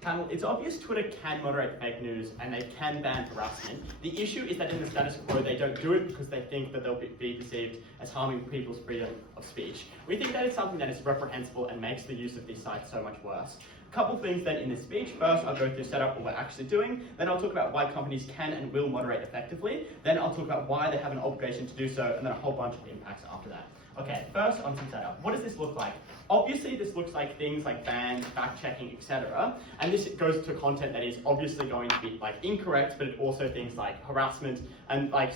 Panel, it's obvious Twitter can moderate fake news and they can ban harassment. The issue is that in the status quo, they don't do it because they think that they'll be perceived as harming people's freedom of speech. We think that is something that is reprehensible and makes the use of these sites so much worse. A couple things then in this speech. First, I'll go through setup what we're actually doing. Then I'll talk about why companies can and will moderate effectively. Then I'll talk about why they have an obligation to do so, and then a whole bunch of impacts after that. Okay, first on some setup. What does this look like? Obviously, this looks like things like bans, fact-checking, etc. And this goes to content that is obviously going to be like incorrect, but it also things like harassment and like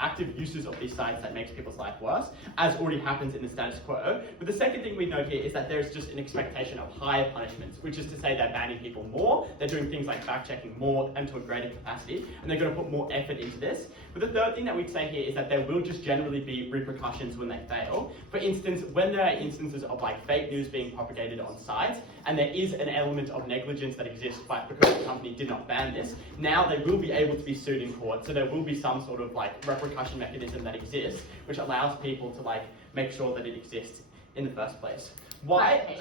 active uses of these sites that makes people's life worse, as already happens in the status quo. But the second thing we note here is that there's just an expectation of higher punishments, which is to say they're banning people more, they're doing things like fact-checking more and to a greater capacity, and they're going to put more effort into this. But the third thing that we'd say here is that there will just generally be repercussions when they fail. For instance, when there are instances of like fake news being propagated on sites, and there is an element of negligence that exists because the company did not ban this, now they will be able to be sued in court. So there will be some sort of like repercussion mechanism that exists, which allows people to like make sure that it exists in the first place. Why?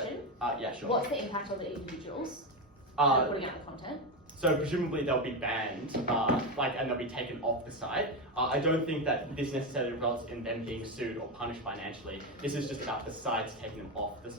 Yeah, sure. What's the impact on the individuals putting out the content? So presumably they'll be banned, and they'll be taken off the site. I don't think that this necessarily results in them being sued or punished financially. This is just about the sites taking them off, the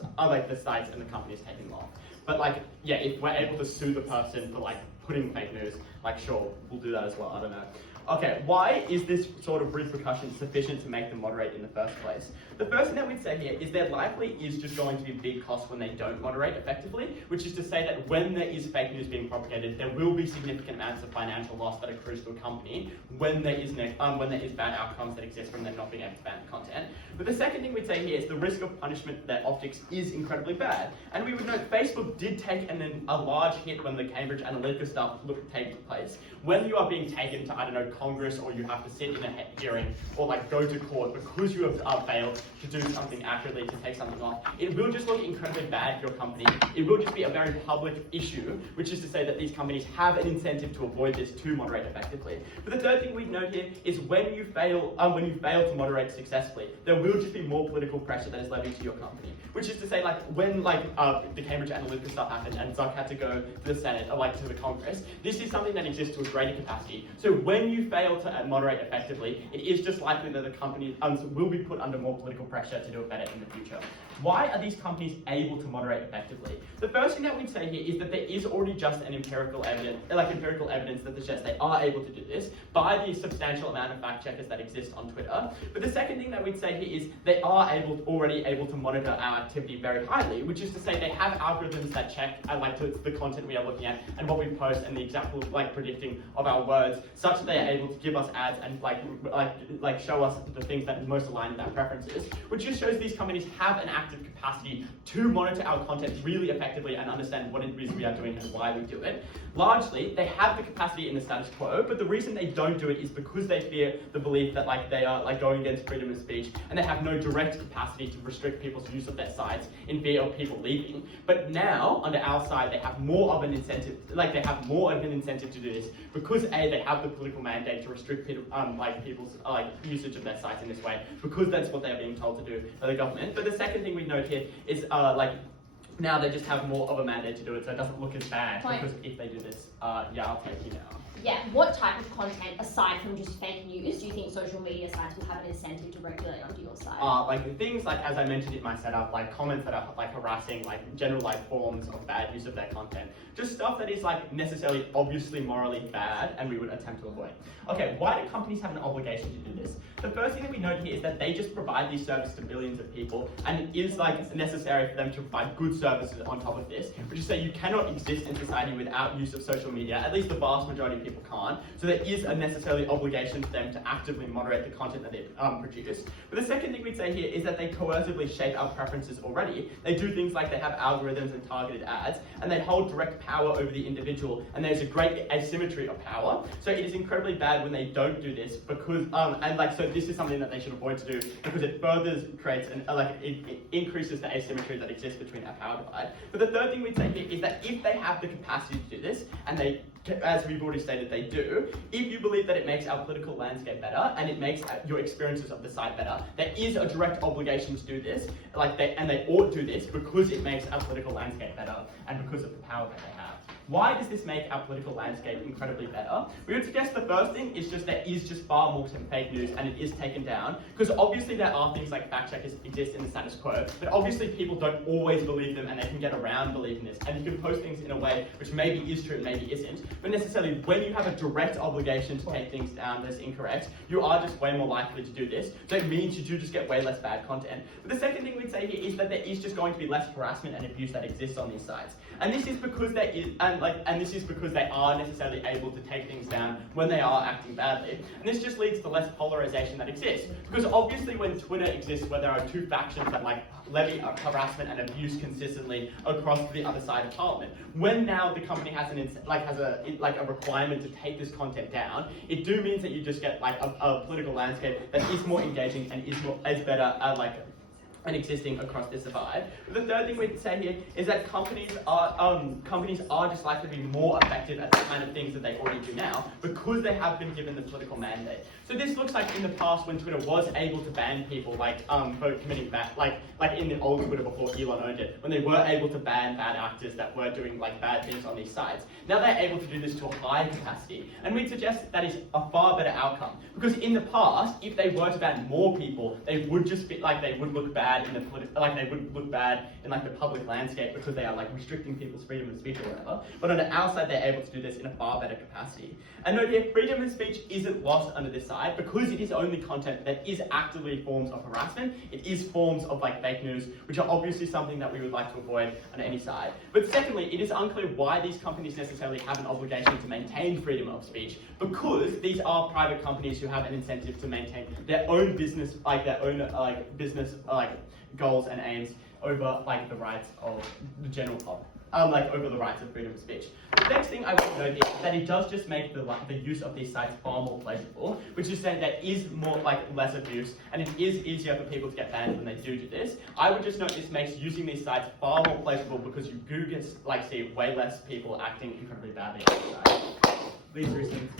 sites and the companies taking them off. But like, yeah, if we're able to sue the person for like putting fake news, like sure, we'll do that as well, I don't know. Okay, why is this sort of repercussion sufficient to make them moderate in the first place? The first thing that we'd say here is there likely is just going to be big costs when they don't moderate effectively, which is to say that when there is fake news being propagated, there will be significant amounts of financial loss that accrues to a company when there is bad outcomes that exist from them not being able to ban the content. But the second thing we'd say here is the risk of punishment, their optics is incredibly bad. And we would note Facebook did take a large hit when the Cambridge Analytica stuff taking place. When you are being taken to, I don't know, Congress, or you have to sit in a hearing or like go to court because you have failed to do something accurately, to take something off, it will just look incredibly bad for your company. It will just be a very public issue, which is to say that these companies have an incentive to avoid this to moderate effectively. But the third thing we'd note here is when you fail to moderate successfully, there will just be more political pressure that is levied to your company. Which is to say, like when the Cambridge Analytica stuff happened and Zuck had to go to the Senate, or like to the Congress, this is something that exists to a greater capacity. So when you fail to moderate effectively, it is just likely that the company will be put under more political pressure to do it better in the future. Why are these companies able to moderate effectively? The first thing that we'd say here is that there is already just an empirical evidence that suggests they are able to do this by the substantial amount of fact checkers that exist on Twitter. But the second thing that we'd say here is they are already able to monitor our activity very highly, which is to say they have algorithms that check the content we are looking at and what we post and the exact predicting of our words, such that they are able to give us ads and show us the things that most align with our preferences, which just shows these companies have an active capacity to monitor our content really effectively and understand what it is we are doing and why we do it. Largely, they have the capacity in the status quo, but the reason they don't do it is because they fear the belief that they are going against freedom of speech, and they have no direct capacity to restrict people's use of their sites in fear of people leaving. But now, under our side, they have more of an incentive. To do this because A, they have the political mandate to restrict people's usage of their sites in this way, because that's what they are being told to do by the government. But the second thing we note here is now they just have more of a mandate to do it, so it doesn't look as bad. Because if they do this, yeah, I'll take you now. Yeah, what type of content, aside from just fake news, do you think social media sites will have an incentive to regulate onto your site? Things as I mentioned in my setup, comments that are harassing, general forms of bad use of their content. Just stuff that is necessarily obviously morally bad and we would attempt to avoid. Okay, why do companies have an obligation to do this? The first thing that we note here is that they just provide these services to billions of people, and it is necessary for them to provide good services on top of this, which is to say you cannot exist in society without use of social media. At least the vast majority of people can't. So there is a necessarily obligation for them to actively moderate the content that they produce. But the second thing we'd say here is that they coercively shape our preferences already. They do things like they have algorithms and targeted ads, and they hold direct power over the individual, and there's a great asymmetry of power. So it is incredibly bad when they don't do this, because so this is something that they should avoid to do, because it further creates it increases the asymmetry that exists between our power divide. But the third thing we'd say here is that if they have the capacity to do this, and they as we've already stated they do, if you believe that it makes our political landscape better and it makes your experiences of the site better, there is a direct obligation to do this, and they ought to do this because it makes our political landscape better and because of the power that they have. Why does this make our political landscape incredibly better? We would suggest the first thing is just there is just far more fake news and it is taken down, because obviously there are things like fact checkers exist in the status quo, but obviously people don't always believe them and they can get around believing this, and you can post things in a way which maybe is true and maybe isn't, but necessarily when you have a direct obligation to take things down that's incorrect, you are just way more likely to do this, so it means you do just get way less bad content. But the second thing we'd say here is that there is just going to be less harassment and abuse that exists on these sites. And this is because there is, and this is because they are necessarily able to take things down when they are acting badly. And this just leads to less polarization that exists. Because obviously when Twitter exists, where there are two factions that levy harassment and abuse consistently across the other side of Parliament, when now the company has a requirement to take this content down, it do means that you just get a political landscape that is more engaging and is better and existing across this divide. But the third thing we'd say here is that companies are just likely to be more effective at the kind of things that they already do now because they have been given the political mandate. So this looks like in the past when Twitter was able to ban people for committing bad, like in the old Twitter before Elon owned it, when they were able to ban bad actors that were doing bad things on these sites. Now they're able to do this to a high capacity, and we'd suggest that is a far better outcome, because in the past, if they were to ban more people, they would just be they would look bad in the they would look bad in the public landscape because they are restricting people's freedom of speech or whatever. But on the outside, they're able to do this in a far better capacity. And note here, freedom of speech isn't lost under this side because it is only content that is actively forms of harassment. It is forms of fake news, which are obviously something that we would like to avoid on any side. But secondly, it is unclear why these companies necessarily have an obligation to maintain freedom of speech, because these are private companies who have an incentive to maintain their own business, business goals and aims over the rights of the general public. Over the rights of freedom of speech. The next thing I want to note is that it does just make the use of these sites far more pleasurable, which is saying there is more less abuse, and it is easier for people to get banned when they do this. I would just note this makes using these sites far more pleasurable because you do get see way less people acting incredibly badly on the site. These reasons.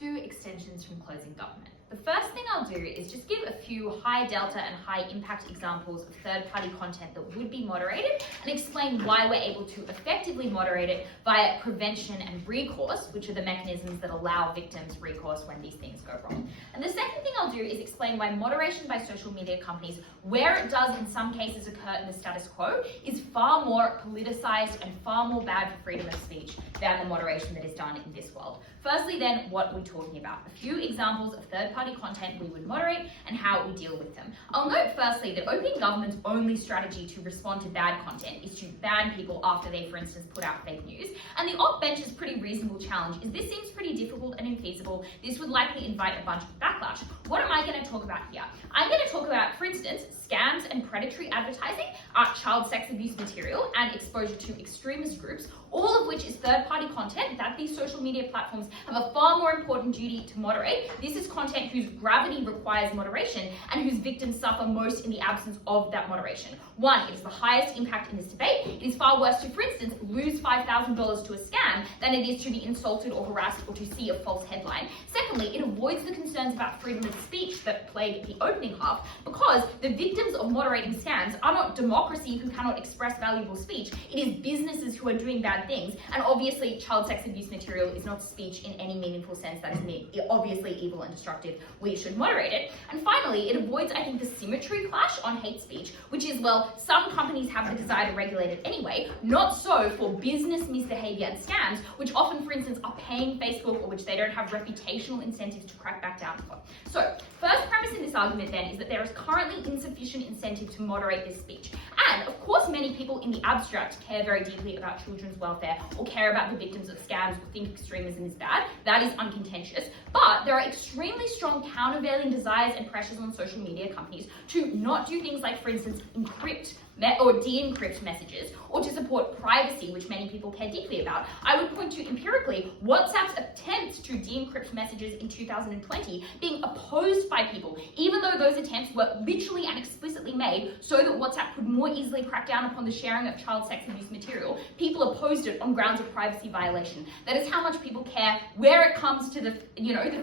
Two extensions from closing government. The first thing I'll do is just give a few high delta and high impact examples of third-party content that would be moderated and explain why we're able to effectively moderate it via prevention and recourse, which are the mechanisms that allow victims recourse when these things go wrong. And the second thing I'll do is explain why moderation by social media companies, where it does in some cases occur in the status quo, is far more politicized and far more bad for freedom of speech than the moderation that is done in this world. Firstly then, what we're talking about. A few examples of third-party content we would moderate and how we deal with them. I'll note firstly that opening government's only strategy to respond to bad content is to ban people after they, for instance, put out fake news. And the off-bench's pretty reasonable challenge is this seems pretty difficult and infeasible. This would likely invite a bunch of backlash. What am I going to talk about here? I'm going to talk about, for instance, scams and predatory advertising, child sex abuse material, and exposure to extremist groups, all of which is third-party content that these social media platforms have a far more important duty to moderate. This is content whose gravity requires moderation and whose victims suffer most in the absence of that moderation. One, it is the highest impact in this debate. It is far worse to, for instance, lose $5,000 to a scam than it is to be insulted or harassed or to see a false headline. Secondly, it avoids the concerns about freedom of speech that plague the opening half, because the victims of moderating scams are not democracy who cannot express valuable speech. It is businesses who are doing bad things, and obviously child sex abuse material is not speech in any meaningful sense. That is obviously evil and destructive. We should moderate it. And finally, it avoids, I think, the symmetry clash on hate speech, which is, well, some companies have the desire to regulate it anyway, not so for business misbehavior and scams, which often, for instance, are paying Facebook or which they don't have reputational incentives to crack back down for. So, first premise in this argument then is that there is currently apparently insufficient incentive to moderate this speech. And of course, many people in the abstract care very deeply about children's welfare or care about the victims of scams or think extremism is bad. That is uncontentious. But there are extremely strong countervailing desires and pressures on social media companies to not do things like, for instance, encrypt or de-encrypt messages, or to support privacy, which many people care deeply about. I would point to empirically WhatsApp's attempts to de-encrypt messages in 2020 being opposed by people, even though those attempts were literally and explicitly made so that WhatsApp could more easily crack down upon the sharing of child sex abuse material. People opposed it on grounds of privacy violation. That is how much people care where it comes to the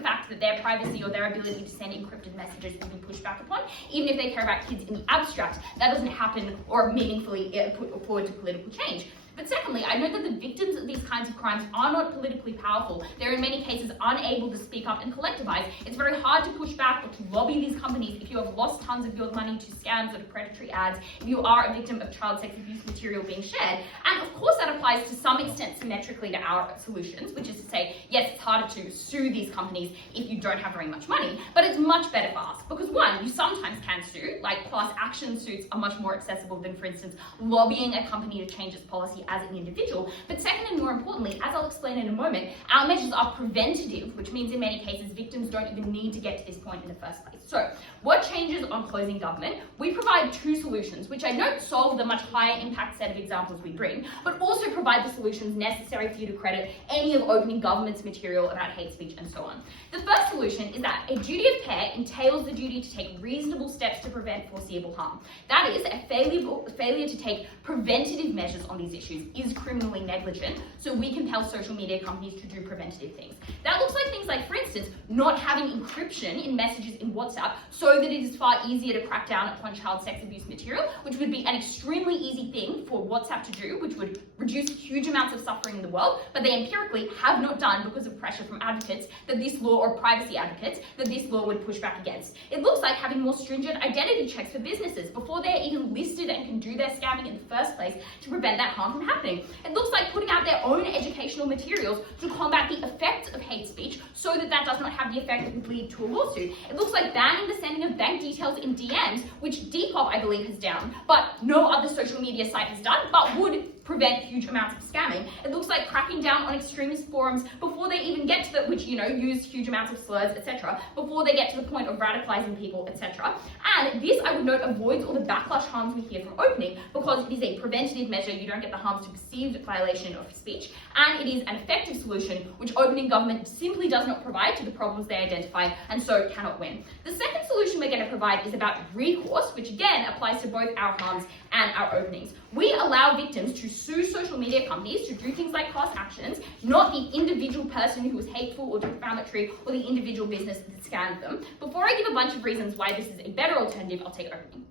fact that their privacy or their ability to send encrypted messages will be pushed back upon. Even if they care about kids in the abstract, that doesn't happen or meaningfully put forward to political change. But secondly, I know that the victims of these kinds of crimes are not politically powerful. They're in many cases unable to speak up and collectivize. It's very hard to push back or to lobby these companies if you have lost tons of your money to scams or to predatory ads, if you are a victim of child sex abuse material being shared. And of course that applies to some extent symmetrically to our solutions, which is to say, yes, it's harder to sue these companies if you don't have very much money, but it's much better for us. Because one, you sometimes can sue, like class action suits are much more accessible than, for instance, lobbying a company to change its policy as an individual. But second and more importantly, as I'll explain in a moment, our measures are preventative, which means in many cases victims don't even need to get to this point in the first place. So what changes on closing government? We provide two solutions, which I don't solve the much higher impact set of examples we bring, but also provide the solutions necessary for you to credit any of opening government's material about hate speech and so on. The first solution is that a duty of care entails the duty to take reasonable steps to prevent foreseeable harm. That is, a failure to take preventative measures on these issues is criminally negligent, so we compel social media companies to do preventative things. That looks like things like, for instance, not having encryption in messages in WhatsApp so that it is far easier to crack down upon child sex abuse material, which would be an extremely easy thing for WhatsApp to do, which would reduce huge amounts of suffering in the world, but they empirically have not done because of pressure from advocates that this law, or privacy advocates, that this law would push back against. It looks like having more stringent identity checks for businesses before they're even listed and can do their scamming in the first place to prevent that harm from happening. It looks like putting out their own educational materials to combat the effects of hate speech so that that does not have the effect that would lead to a lawsuit. It looks like banning the sending of bank details in DMs, which Depop, I believe, has done, but no other social media site has done, but would prevent huge amounts of scamming. It looks like cracking down on extremist forums before they even get to the, which, use huge amounts of slurs, etc., before they get to the point of radicalizing people, etc. And this, I would note, avoids all the backlash harms we hear from opening, because it is a preventative measure. You don't get the harms to perceived violation of speech, and it is an effective solution, which opening government simply does not provide to the problems they identify, and so cannot win. The second solution we're going to provide is about recourse, which again applies to both our harms and our openings. We allow victims to sue social media companies to do things like class actions, not the individual person who was hateful or defamatory or the individual business that scammed them. Before I give a bunch of reasons why this is a better alternative, I'll take opening.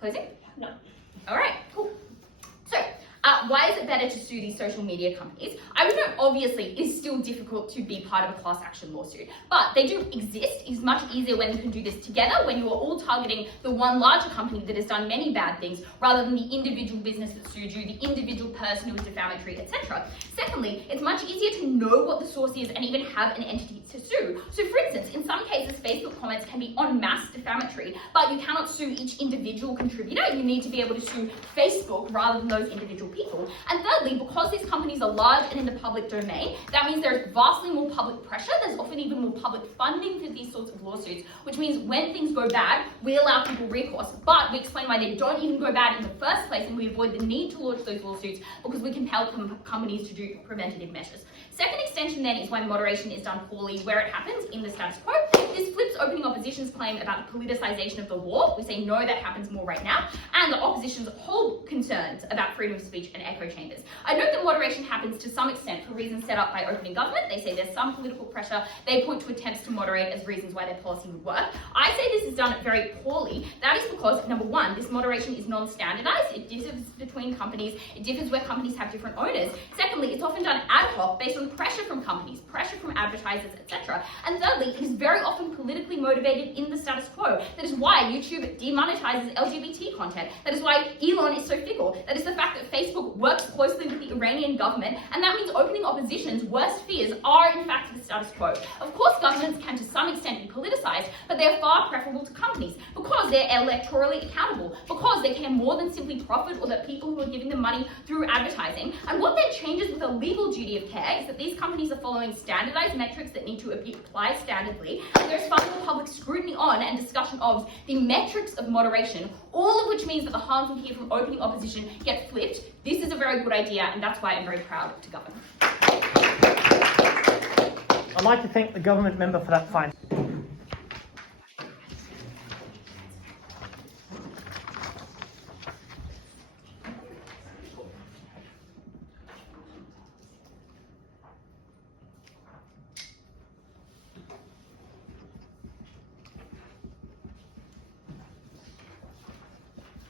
Closing? No. All right, cool. So, why is it better to sue these social media companies? I would note, obviously, it's still difficult to be part of a class action lawsuit, but they do exist. It's much easier when you can do this together, when you are all targeting the one larger company that has done many bad things, rather than the individual business that sued you, the individual person who was defamatory, etc. Secondly, it's much easier to know what the source is and even have an entity to sue. So, for instance, in some cases, Facebook comments can be en masse defamatory, but you cannot sue each individual contributor. You need to be able to sue Facebook rather than those individual people. And thirdly, because these companies are large and in the public domain, that means there's vastly more public pressure. There's often even more public funding for these sorts of lawsuits, which means when things go bad, we allow people recourse, but we explain why they don't even go bad in the first place, and we avoid the need to launch those lawsuits because we compel companies to do preventative measures. Second extension then is why moderation is done poorly where it happens in the status quo. This flips opening opposition's claim about the politicization of the law. We say no, that happens more right now, and the opposition's whole concerns about freedom of speech and echo chambers. I note that moderation happens to some extent for reasons set up by opening government. They say there's some political pressure. They point to attempts to moderate as reasons why their policy would work. I say this is done very poorly. That is because, number one, this moderation is non-standardized. It differs between companies. It differs where companies have different owners. Secondly, it's often done ad hoc based on pressure from companies, pressure from advertisers, etc. And thirdly, it is very often politically motivated in the status quo. That is why YouTube demonetizes LGBT content. That is why Elon is so fickle. That is the fact that Facebook Facebook works closely with the Iranian government, and that means opening opposition's worst fears are in fact the status quo. Of course, governments can to some extent be politicised, but they're far preferable to companies because they're electorally accountable, because they care more than simply profit or the people who are giving them money through advertising. And what then changes with a legal duty of care is that these companies are following standardised metrics that need to be applied standardly, and there's far more public scrutiny on and discussion of the metrics of moderation, all of which means that the harms we hear from opening opposition get flipped. This is a very good idea, and that's why I'm very proud to govern. I'd like to thank the government member for that fine.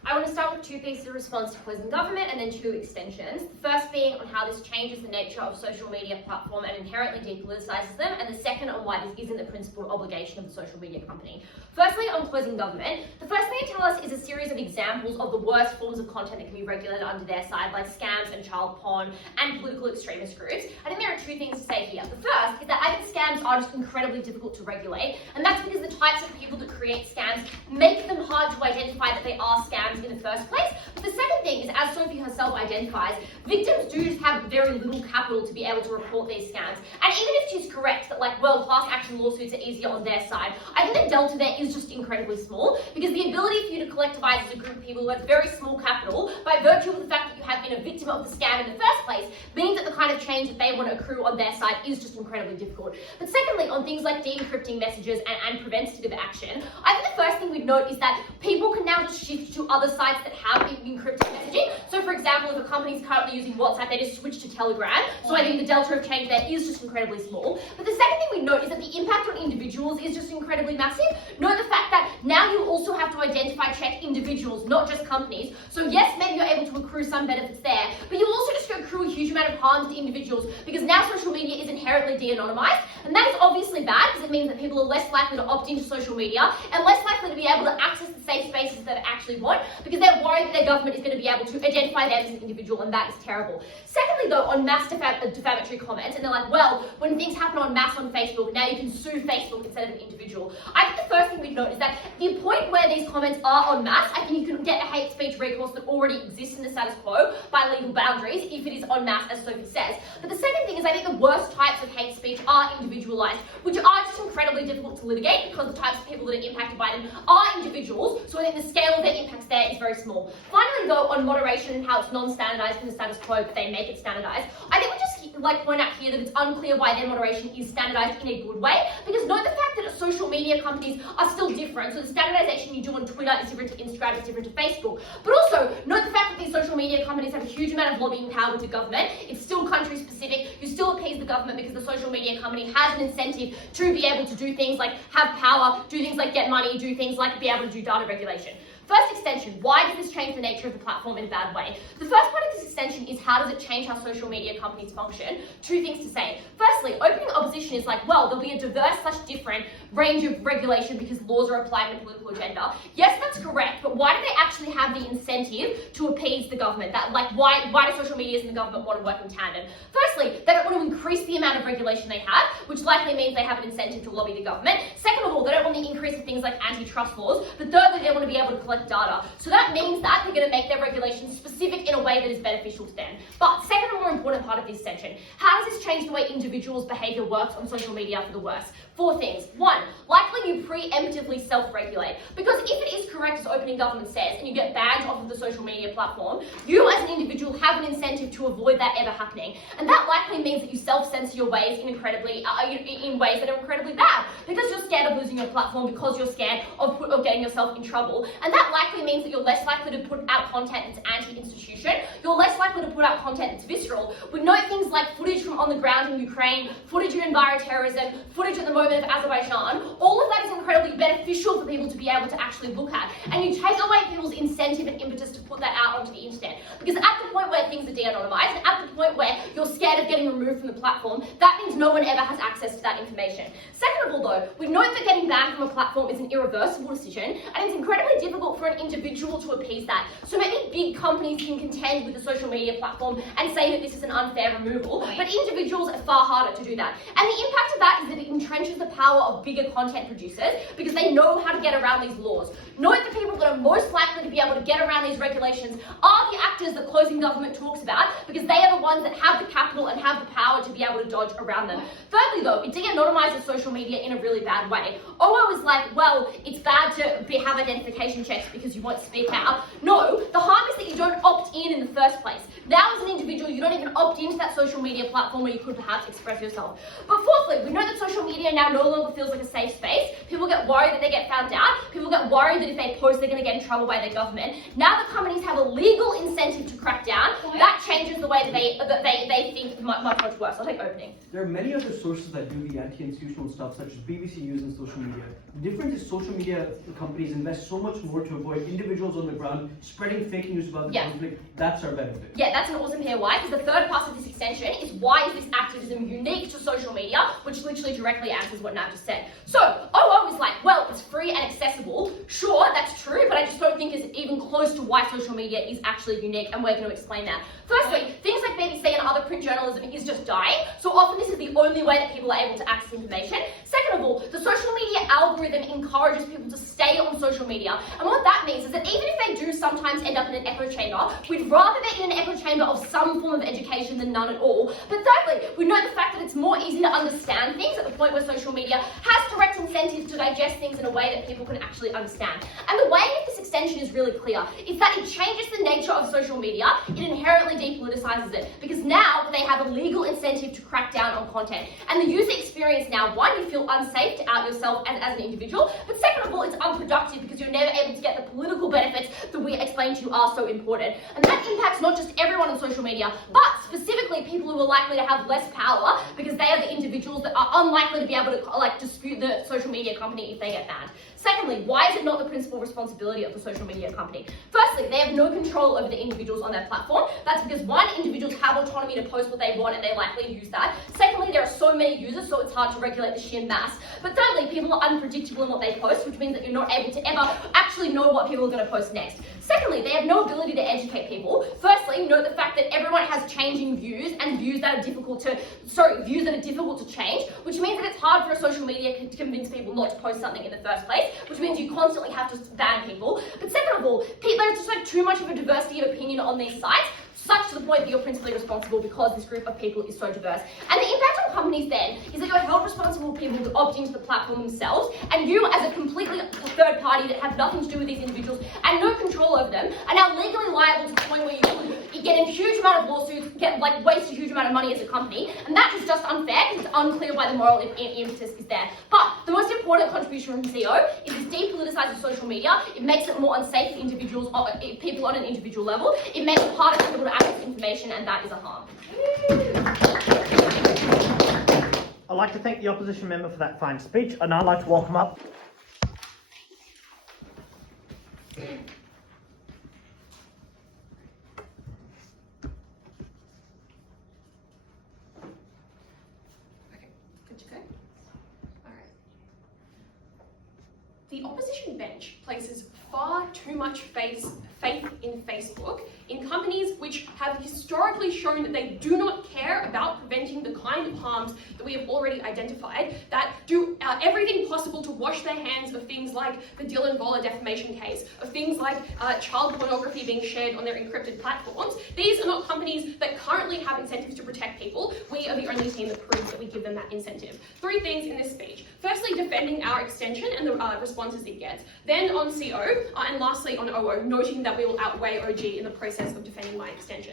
I want to start with 2 pieces of response to closing government and then 2 extensions. The first being on how this changes the nature of social media platform and inherently depoliticises them, and the second on why this isn't the principal obligation of the social media company. Firstly, on closing government, the first thing to tell us is a series of examples of the worst forms of content that can be regulated under their side, like scams and child porn and political extremist groups. I think there are 2 things to say here. The first is that I think scams are just incredibly difficult to regulate, and that's because the types of people that create scams make them hard to identify that they are scams in the first place. But the second thing is, as Sophie herself identifies, victims do just have very little capital to be able to report these scams. And even if she's correct that class action lawsuits are easier on their side, I think the delta there is just incredibly small, because the ability for you to collectivise as a group of people who have very small capital, by virtue of the fact that you have been a victim of the scam in the first place, means that the kind of change that they want to accrue on their side is just incredibly difficult. But secondly, on things like de-encrypting messages and preventative action, I think the first thing we'd note is that people can now just shift to other sites that have encrypted messaging. So for example, if a company is currently using WhatsApp, they just switch to Telegram. So I think the delta of change there is just incredibly small. But the second thing we note is that the impact on individuals is just incredibly massive. Note the fact that now you also have to identify check individuals, not just companies. So yes, maybe you're able to accrue some benefits there, but you also just accrue a huge amount of harm to individuals, because now social media is inherently de-anonymized, and that is obviously bad because it means that people are less likely to opt into social media and less likely to be able to access the safe spaces that they actually want, because they're worried that their government is going to be able to identify them as an individual, and that is terrible. Secondly though, on mass defamatory comments, and they're like, well, when things happen en masse on Facebook, now you can sue Facebook instead of an individual. I think the first thing we'd note is that the point where these comments are en masse, I think you can get a hate speech recourse that already exists in the status quo by legal boundaries if it is en masse, as Sophie says. But the second thing is, I think the worst types of hate speech are individualised, which are just incredibly difficult to litigate because the types of people that are impacted by them are individuals, so I think the scale of their impacts there is very small. Finally though, on moderation and how it's non-standardised in the status quo, but they make it standardised, I think we just point out here that it's unclear why their moderation is standardised in a good way, because note the fact that social media companies are still different. So the standardisation you do on Twitter is different to Instagram, it's different to Facebook. But also, note the fact that these social media companies have a huge amount of lobbying power with the government. It's still country specific. You still appease the government because the social media company has an incentive to be able to do things like have power, do things like get money, do things like be able to do data regulation. First extension, why does this change the nature of the platform in a bad way? The first part of this extension is, how does it change how social media companies function? 2 things to say. Firstly, opening opposition is like, well, there'll be a diverse/different range of regulation because laws are applied in a political agenda. Yes, that's correct, but why do they actually have the incentive to appease the government? Why do social medias and the government want to work in tandem? Firstly, they don't want to increase the amount of regulation they have, which likely means they have an incentive to lobby the government. Second of all, they don't want the increase of things like antitrust laws, but thirdly, they want to be able to collect data. So that means that they're going to make their regulations specific in a way that is beneficial to them. But second and more important part of this section, how does this change the way individuals' behaviour works on social media for the worse? 4 things. 1, likely you preemptively self-regulate. Because if it is correct, as opening government says, and you get banned off of the social media platform, you as an individual have an incentive to avoid that ever happening. And that likely means that you self-censor your ways in ways that are incredibly bad. Because you're scared of losing your platform, because you're scared of getting yourself in trouble. And that likely means that you're less likely to put out content that's anti-institution. You're less likely to put out content that's visceral. We note things like footage from on the ground in Ukraine, footage of environmentalism, footage at the moment moment of Azerbaijan, all of that is incredibly beneficial for people to be able to actually look at. And you take away people's incentive and impetus to put that out onto the internet. Because at the point where things are de-anonymized, and at the point where you're scared of getting removed from the platform, that means no one ever has access to that information. Second of all though, we know that getting banned from a platform is an irreversible decision, and it's incredibly difficult for an individual to appease that. So maybe big companies can contend with the social media platform and say that this is an unfair removal, but individuals are far harder to do that. And the impact of that is that it entrenches the power of bigger content producers because they know how to get around these laws. Note the people that are most likely to be able to get around these regulations are the actors that closing government talks about, because they are the ones that have the capital and have the power to be able to dodge around them. Thirdly though, it de-anonymizes social media in a really bad way. OO is like, well, it's bad to have identification checks because you won't speak out. No, the harm is that you don't opt in the first place. Now as an individual, you don't even opt into that social media platform where you could perhaps express yourself. But fourthly, we know that social media now no longer feels like a safe space. People get worried that they get found out. People get worried that if they post, they're going to get in trouble by their government. Now the companies have a legal incentive to crack down. That changes the way that they think much worse. I'll take opening. There are many other sources that do the anti-institutional stuff, such as BBC News and social media. The difference is social media companies invest so much more to avoid individuals on the ground spreading fake news about the conflict. That's our benefit. Yeah, that's an awesome here why, because the third part of this extension is why is this activism unique to social media, which literally directly answers what Nav just said. So, OO is like, well, it's free and accessible. Sure, that's true, but I just don't think it's even close to why social media is actually unique, and we're going to explain that. Firstly, things like BBC and other print journalism is just dying, so often this is the only way that people are able to access information. Second of all, the social media algorithm encourages people to stay on social media, and what that means is that even if they do sometimes end up in an echo chamber, we'd rather be in an echo chamber of some form of education than none at all. But thirdly, we know the fact that it's more easy to understand things at the point where social media has direct incentives to digest things in a way that people can actually understand. And the way that this extension is really clear is that it changes the nature of social media. It inherently depoliticizes it, because now they have a legal incentive to crack down on content. And the user experience now, one, you feel unsafe to out yourself as an individual, but second of all, it's unproductive because you're never able to get the political benefits that we explained to you are so important. And that impacts not just everyone on social media, but specifically people who are likely to have less power, because they are the individuals that are unlikely to be able to dispute the social media company if they get banned. Secondly, why is it not the principal responsibility of the social media company? Firstly, they have no control over the individuals on their platform. That's because one, individuals have autonomy to post what they want and they likely use that. Secondly, there are so many users, so it's hard to regulate the sheer mass. But thirdly, people are unpredictable in what they post, which means that you're not able to ever actually know what people are going to post next. Secondly, they have no ability to educate people. Firstly, note the fact that everyone has changing views and views that are difficult to change, which means that it's hard for a social media to convince people not to post something in the first place, which means you constantly have to ban people. But second of all, there's just like too much of a diversity of opinion on these sites, such to the point that you're principally responsible because this group of people is so diverse. And the impact on companies then is that you're held responsible for people to opt into the platform themselves, and you as a completely third party that have nothing to do with these individuals and no control over them are now legally liable to the point where you get a huge amount of lawsuits, waste a huge amount of money as a company, and that is just unfair because it's unclear why the moral impetus is there. But the most important contribution from CO is it depoliticizes social media. It makes it more unsafe for individuals, people on an individual level. It makes it harder for people to access information, and that is a harm. I'd like to thank the opposition member for that fine speech, and I'd like to welcome up The opposition bench places far too much faith in Facebook, in companies which have historically shown that they do not care about preventing the kind of harms that we have already identified, that do everything possible to wash their hands of things like the Dylan Voller defamation case, of things like child pornography being shared on their encrypted platforms. These are not companies that currently have incentives to protect people. We are the only team that proves that we give them that incentive. 3 things in this speech. Firstly, defending our extension and the responses it gets. Then on CO, and lastly on OO, noting that we will outweigh OG in the process of defending our extension.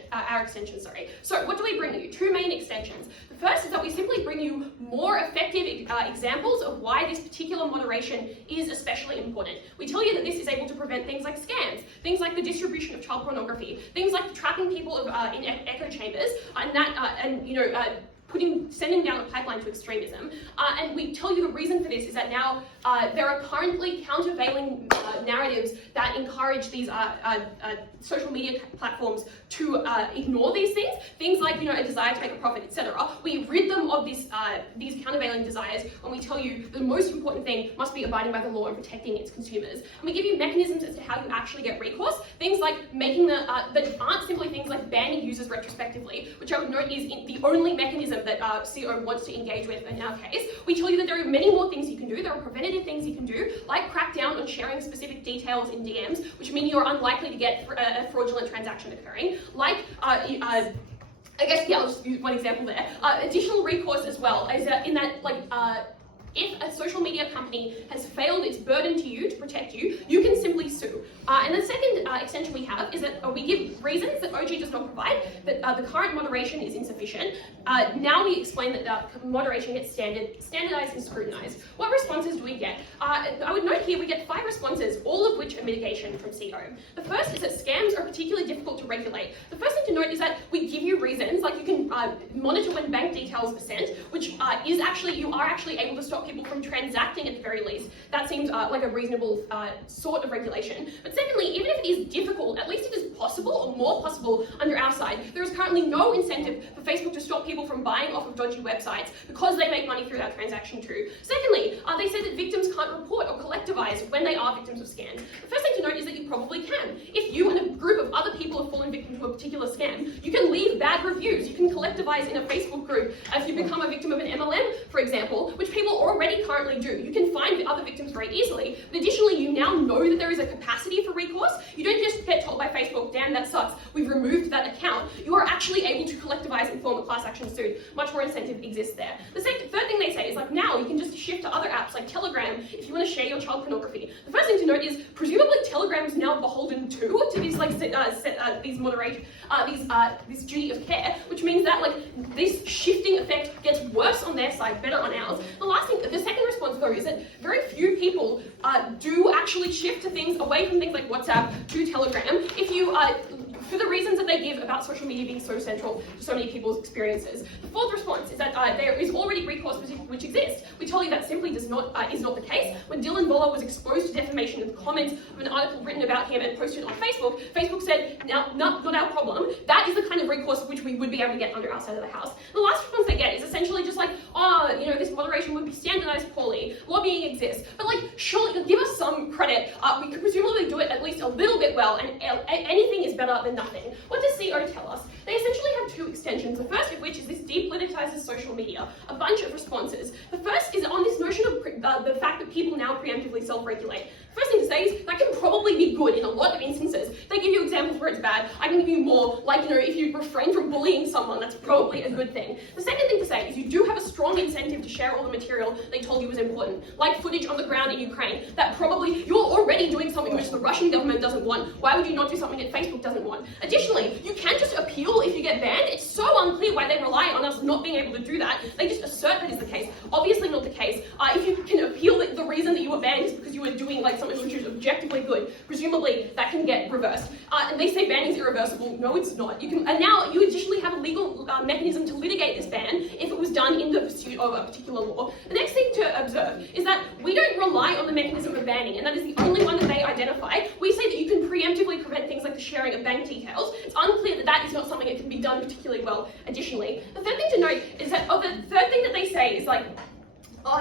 So what do we bring you? 2 main extensions. The first is that we simply bring you more effective examples of why this particular moderation is especially important. We tell you that this is able to prevent things like scams, things like the distribution of child pornography, things like trapping people in echo chambers, sending down a pipeline to extremism. And we tell you the reason for this is that now there are currently countervailing narratives that encourage these social media platforms to ignore these things. Things like, a desire to make a profit, etc. We rid them of these countervailing desires when we tell you the most important thing must be abiding by the law and protecting its consumers. And we give you mechanisms as to how you actually get recourse. Things like making that aren't simply things like banning users retrospectively, which I would note is the only mechanism that CO wants to engage with in our case. We tell you that there are many more things you can do. There are preventative things you can do, like crack down on sharing specific details in DMs, which mean you're unlikely to get a fraudulent transaction occurring. Like, I guess, I'll just use one example there. Additional recourse as well is that if a social media company has failed its burden to you to protect you, you can simply sue. And the second extension we have is that we give reasons that OG does not provide, that the current moderation is insufficient. Now we explain that moderation gets standardized and scrutinized. What responses do we get? I would note here we get 5 responses, all of which are mitigation from CO. The first is that scams are particularly difficult to regulate. The first thing to note is that we give you reasons, like you can monitor when bank details are sent, which you are actually able to stop people from transacting at the very least. That seems like a reasonable sort of regulation. But secondly, even if it is difficult, at least it is possible or more possible under our side. There is currently no incentive for Facebook to stop people from buying off of dodgy websites because they make money through that transaction too. Secondly, they say that victims can't report or collectivize when they are victims of scams. The first thing to note is that you probably can. If you and a group of other people have fallen victim to a particular scam, you can leave bad reviews. You can collectivize in a Facebook group if you become a victim of an MLM, for example, which people already currently do. You can find other victims very easily, but additionally you now know that there is a capacity for recourse. You don't just get told by Facebook, damn, that sucks, we've removed that account. You are actually able to collectivize and form a class action suit. Much more incentive exists there. The third thing they say is now you can just shift to other apps like Telegram if you want to share your child pornography. The first thing to note is presumably Telegram is now beholden to these this duty of care, which means that this shifting effect gets worse on their side, better on ours. The second response though is that very few people do actually shift to things away from things like WhatsApp to Telegram. If you for the reasons that they give about social media being so central to so many people's experiences. The fourth response is that there is already recourse which exists. We tell you that simply is not the case. When Dylan Voller was exposed to defamation in the comments of an article written about him and posted on Facebook, Facebook said, not our problem. That is the kind of recourse which we would be able to get under our side of the house. The last response they get is essentially just this moderation would be standardized poorly, lobbying exists, but surely give us some credit. We could presumably do it at least a little bit well, and anything is better than nothing. What does CO tell us? They essentially have 2 extensions, the first of which is this depoliticizes social media, a bunch of responses. The first is on this notion of the fact that people now preemptively self-regulate. The first thing to say is that can probably be good in a lot of instances. They give you examples where it's bad. I can give you more, if you refrain from bullying someone, that's probably a good thing. The second thing to say is you do have a strong incentive to share all the material they told you was important, like footage on the ground in Ukraine, that probably you're already doing something which the Russian government doesn't want. Why would you not do something that Facebook doesn't want? Additionally, you can just appeal if you get banned. It's so unclear why they rely on us not being able to do that. They just assert that is the case. Obviously not the case. If you can appeal that the reason that you were banned is because you were doing something which is objectively good, presumably that can get reversed. And they say banning is irreversible. No, it's not. And now you additionally have a legal mechanism to litigate this ban if it was done in the pursuit of a particular law. The next thing to observe is that we don't rely on the mechanism of banning, and that is the only one that they identify. We say that you can preemptively prevent things like the sharing of bank details. It's unclear that that is not something that can be done particularly well additionally. The third thing to note is that, the third thing that they say is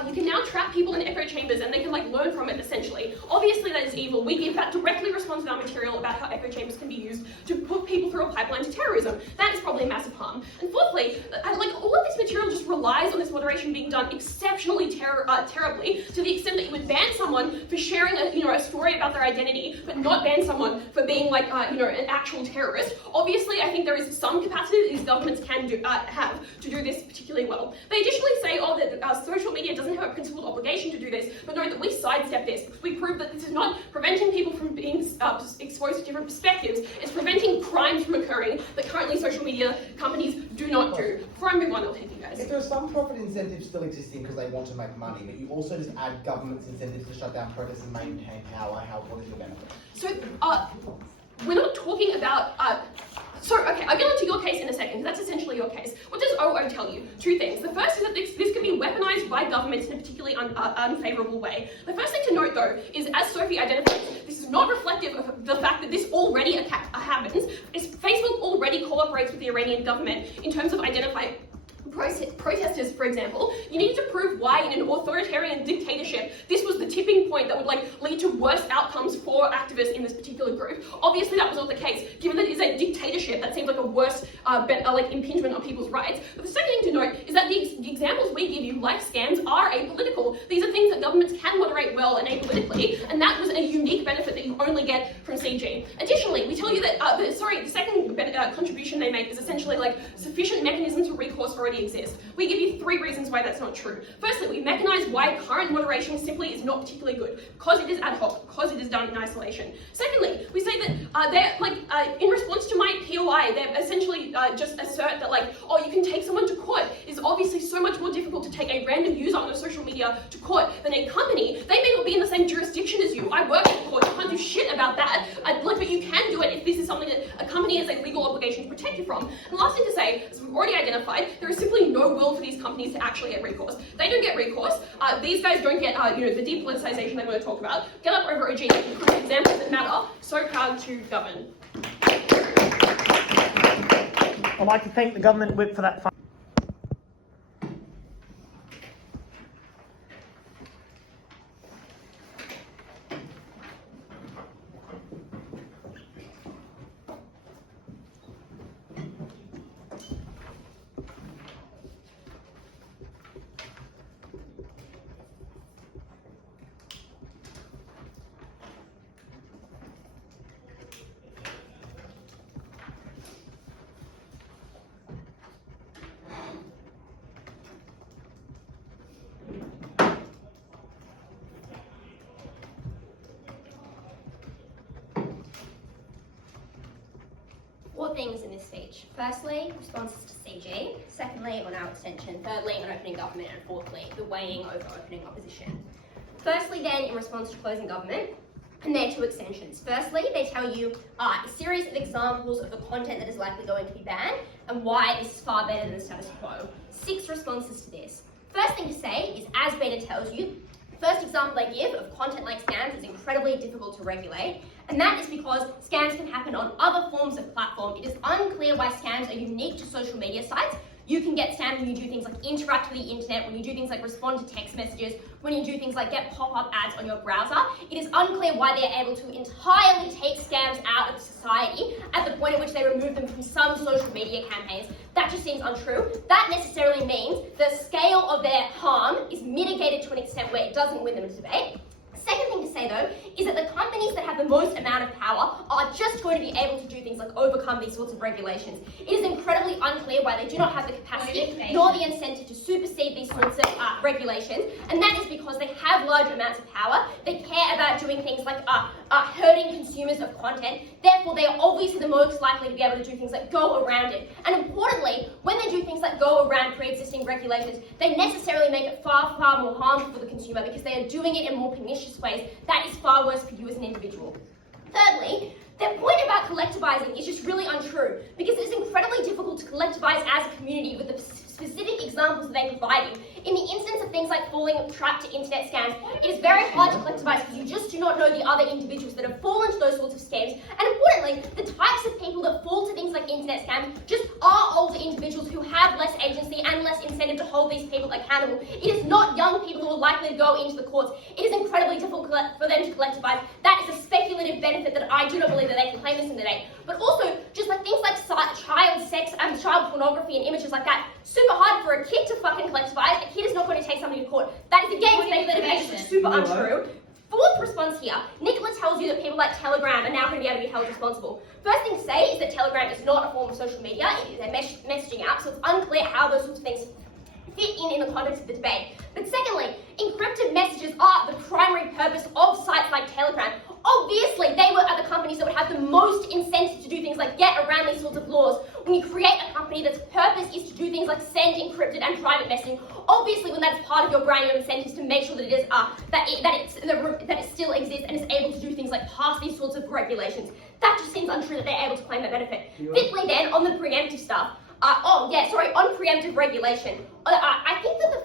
you can now trap people in echo chambers and they can learn from it essentially. Obviously that is evil. We give that directly response in our material about how echo chambers can be used to put people through a pipeline to terrorism. That is probably a massive harm. And fourthly, all of this material just relies on this moderation being done exceptionally terribly, to the extent that you would ban someone for sharing a story about their identity, but not ban someone for being an actual terrorist. Obviously, I think there is some capacity that these governments can have to do this particularly well. They additionally say, that social media doesn't have a principled obligation to do this, but note that we sidestep this because we prove that this is not preventing people from being exposed to different perspectives, it's preventing crimes from occurring that currently social media companies do not do. Before I move on, I'll take you guys. If there are some profit incentives still existing because they want to make money, but you also just add government's incentives to shut down protests and maintain power, what is your benefit? So, we're not talking about Okay, I'll get onto your case in a second, because that's essentially your case. What does OO tell you? Two things. The first is that this can be weaponized by governments in a particularly unfavourable way. The first thing to note, though, is as Sophie identified, this is not reflective of the fact that this already happens. Facebook already cooperates with the Iranian government in terms of identifying protesters, for example. You need to prove why in an authoritarian dictatorship this was the tipping point that would lead to worse outcomes for activists in this particular group. Obviously that was not the case. Given that it is a dictatorship, that seems like a worse impingement on people's rights. But the second thing to note is that the examples we give you, like scams, are apolitical. These are things that governments can moderate well and apolitically, and that was a unique benefit that you only get from CG. Additionally, we tell you that the second contribution they make is essentially sufficient mechanisms for recourse already exist. We give you 3 reasons why that's not true. Firstly, we mechanize why current moderation simply is not particularly good, because it is ad hoc, because it is done in isolation. Secondly, we say that they're in response to my POI, they essentially just assert that oh, you can take someone to court. It is obviously so much more difficult to take a random user on a social media to court than a company. They may not be in the same jurisdiction as you. I work at court. You can't do shit about that. But you can do it if this is something that a company has a legal obligation to protect you from. And last thing to say, as we've already identified, there is simply no will for these companies to actually get recourse. They don't get recourse. These guys don't get the depoliticization they want to talk about. Get up over OG, examples that matter. So proud to govern. I'd like to thank the government whip for that. Four things in this speech. Firstly, responses to CG. Secondly, on our extension. Thirdly, on opening government. And fourthly, the weighing over opening opposition. Firstly then, in response to closing government, and their 2 extensions. Firstly, they tell you a series of examples of the content that is likely going to be banned and why this is far better than the status quo. 6 responses to this. First thing to say is, as Beta tells you, first example they give of content like scams is incredibly difficult to regulate, and that is because scams can happen on other forms of platform. It is unclear why scams are unique to social media sites. You can get scammed when you do things like interact with the internet, when you do things like respond to text messages, when you do things like get pop-up ads on your browser. It is unclear why they are able to entirely take scams out of society at the point at which they remove them from some social media campaigns. That just seems untrue. That necessarily means the scale of their harm is mitigated to an extent where it doesn't win them a debate. Second thing to say though, is that the companies that have the most amount of power are just going to be able to do things like overcome these sorts of regulations. It is incredibly unclear why they do not have the capacity nor the incentive to supersede these sorts of regulations, and that is because they have large amounts of power. They care about doing things like hurting consumers of content. Therefore, they are obviously the most likely to be able to do things like go around it. And importantly, when they do things like go around pre-existing regulations, they necessarily make it far, far more harmful for the consumer because they are doing it in more pernicious ways. That is far worse for you as an individual. Thirdly, their point about collectivizing is just really untrue because it is incredibly difficult to collectivize as a community with the specific examples that they provide you. In the instance of things like falling trapped to internet scams, it is very hard to collectivize because you just do not know the other individuals that have fallen to those sorts of scams. And importantly, the types of people that fall to things like internet scams just are older individuals who have less agency and less incentive to hold these people accountable. It is not young people who are likely to go into the courts. It is incredibly difficult for them to collectivize. That is a speculative benefit that I do not believe that they can claim this in the day. But also, just like things like child sex and child pornography and images like that, super hard for a kid to fucking collectivize. A kid is not going to take somebody to court. That is again speculative, which is super untrue. Fourth response here, Nicola tells you that people like Telegram are now going to be able to be held responsible. First thing to say is that Telegram is not a form of social media, it is a messaging app, so it's unclear how those sorts of things fit in the context of the debate. But secondly, encrypted messages are the primary purpose of sites like Telegram. Obviously, they are the companies that would have the most incentive to do things like get around these sorts of laws. When you create a company company that's purpose is to do things like send encrypted and private messaging, obviously when that's part of your brand, your incentives to make sure that it still exists and is able to do things like pass these sorts of regulations. That just seems untrue that they're able to claim that benefit. Fifthly then, on the preemptive stuff, on preemptive regulation, I think the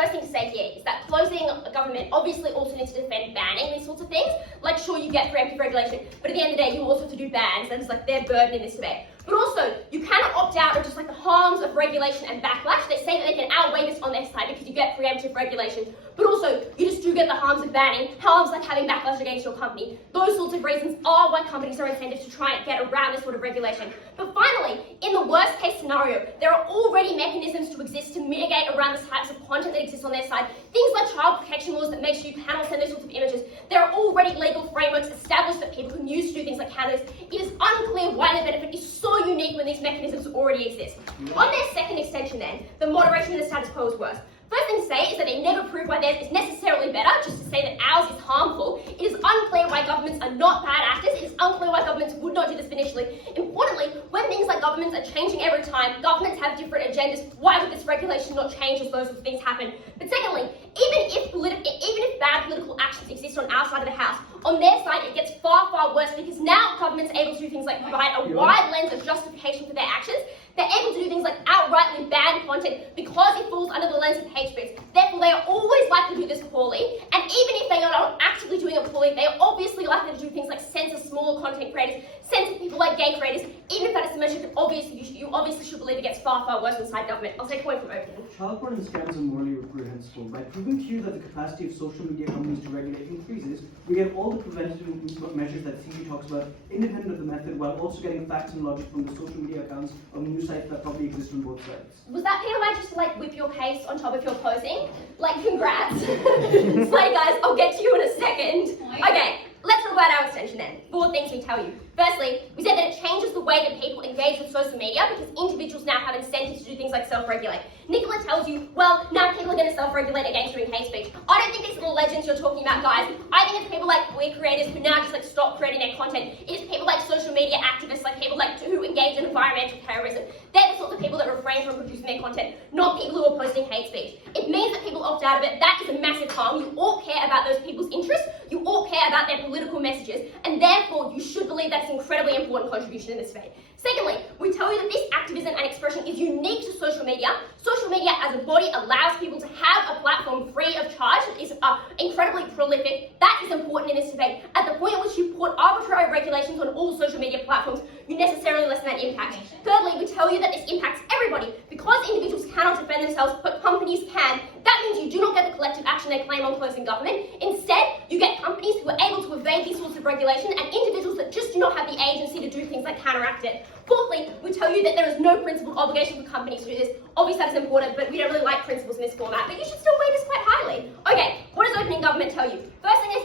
first thing to say here is that closing government obviously also needs to defend banning these sorts of things. Like, sure, you get preemptive regulation, but at the end of the day, you also have to do bans, and it's like their burden in this debate. But also, you cannot opt out of just like the harms of regulation and backlash. They say that they can outweigh this on their side because you get preemptive regulation, but also you just do get the harms of banning, harms like having backlash against your company. Those sorts of reasons are why companies are incented to try and get around this sort of regulation. But finally, in the worst case scenario, there are already mechanisms to exist to mitigate around the types of content that exists on their side. Things like child protection laws that make sure you cannot send those sorts of images. There are already legal frameworks established that people can use to do things like counter this. It is unclear why the benefit is so unique when these mechanisms already exist. On their second extension then, the moderation of the status quo is worse. First thing to say is that they never prove why theirs is necessarily better, just to say that ours is harmful. It is unclear why governments are not bad actors. It is unclear why governments would not do this initially. Importantly, when things like governments are changing every time, governments have different agendas, why would this regulation not change as those sorts of things happen? But secondly, even if bad political actions exist on our side of the house, on their side it gets far, far worse because now governments are able to do things like provide a wide lens of justification for their actions. They're able to do things like outrightly ban content because it falls under the lens of hate speech. Therefore, they are always likely to do this poorly, and even if they are not actively doing it poorly, they are obviously likely to do things like censor smaller content creators, censor people like gay creators, even if that is the measure that you obviously should believe it gets far, far worse inside government. I'll take a point from opening. Child porn and scams are morally reprehensible. By proving to you that the capacity of social media companies to regulate increases, we get all the preventative measures that CG talks about, independent of the method, while also getting facts and logic from the social media accounts of news sites that probably exist on both sides. Was that PMI just to like whip your case on top of your posing? Like, congrats. Slay guys, I'll get to you in a second. Okay, let's talk about our extension then. 4 things we tell you. Firstly, we said that it changes the way that people engage with social media because individuals now have incentives to do things like self-regulate. Nicola tells you, well, now people are going to self-regulate against doing hate speech. I don't think these little legends you're talking about, guys. I think it's people like queer creators who now just like stop creating their content. It's people like social media activists, like people like who engage in environmental terrorism. They're the sorts of people that refrain from producing their content, not people who are posting hate speech. It means that people opt out of it. That is a massive harm. You all care about those people's interests. You all care about their political messages, and therefore you should believe that it's an incredibly important contribution in this debate. Secondly, we tell you that this activism and expression is unique to social media. Social media as a body allows people to have a platform free of charge that is incredibly prolific. That is important in this debate. At the point at which you put arbitrary regulations on all social media platforms, you necessarily lessen that impact. Thirdly, we tell you that this impacts everybody. Because individuals cannot defend themselves, but companies can, that means you do not get the collective action they claim on closing government. Instead, you get companies who are able to evade these sorts of regulation and individuals that just do not have the agency to do things like counteract it. Fourthly, we tell you that there is no principled obligation for companies to do this. Obviously that is important, but we don't really like principles in this format, but you should still weigh this quite highly. Okay, what does opening government tell you? First thing I